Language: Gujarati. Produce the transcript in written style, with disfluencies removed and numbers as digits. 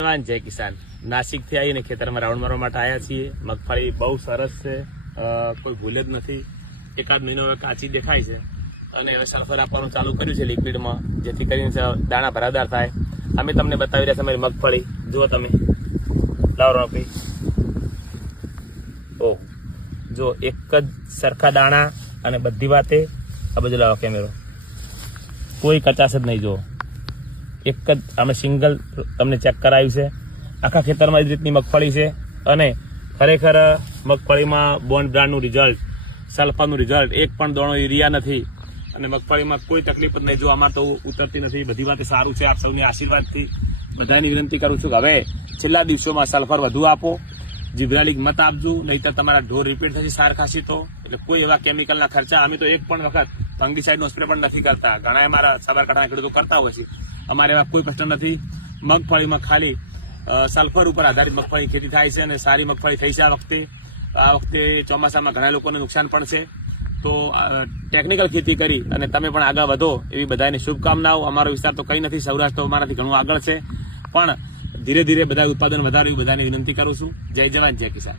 जय किसान नासिक थी आવીને ખેતરમાં રાઉન્ડ મારવા માટે આવ્યા છીએ। મગફળી બહુ સરસ છે, કોઈ ભૂલ જ નથી। એકાદ મહિનો હવે કાચી દેખાય છે અને હવે સલ્ફર આપવાનું ચાલુ કર્યું છે લિક્વિડમાં, જેથી કરીને દાણા ભરાદાર થાય। અમે તમને બતાવી રહ્યા છે અમારી મગફળી, જુઓ તમે, લાવો રોપી, ઓહ જો એક જ સરખા દાણા અને બધી વાતે આ બધું લાવો કેમેરો, કોઈ કચાશ જ નહીં। જુઓ એક જ અમે સિંગલ તમને ચેક કરાવ્યું છે। આખા ખેતરમાં જ રીતની મગફળી છે અને ખરેખર મગફળીમાં બોન્ડ બ્રાન્ડનું રિઝલ્ટ, સલ્ફરનું રિઝલ્ટ, એક પણ દોણો યુરિયા નથી અને મગફળીમાં કોઈ તકલીફ જ નહીં। જો આમાં તો ઉતરતી નથી, બધી વાત સારું છે। આપ સૌની આશીર્વાદથી બધાની વિનંતી કરું છું કે હવે છેલ્લા દિવસોમાં સલ્ફર વધુ આપો, જીબ્રાલિક મત આપજો, નહીંતર તમારા ઢોર રિપીટ થશે સાર ખાસી તો। એટલે કોઈ એવા કેમિકલના ખર્ચા અમે તો એક પણ વખત ફંગીસાઇડનો સ્પ્રે પણ નથી કરતા। ઘણા અમારા સાબરકાંઠાના ખેડૂતો કરતા હોય છે, અમારે એવા કોઈ પ્રશ્ન નથી। મગફળીમાં ખાલી સલ્ફર ઉપર આધારિત મગફળી ખેતી થાય છે અને સારી મગફળી થઈ છે આ વખતે ચોમાસામાં ઘણા લોકોને નુકસાન પણ છે। તો ટેકનિકલ ખેતી કરી અને તમે પણ આગળ વધો એવી બધાની શુભકામનાઓ। અમારો વિસ્તાર તો કંઈ નથી, સૌરાષ્ટ્ર તો અમારાથી ઘણું આગળ છે, પણ ધીરે ધીરે બધા ઉત્પાદન વધારે એવી બધાની વિનંતી કરું છું। જય જવાન જય કિસાન।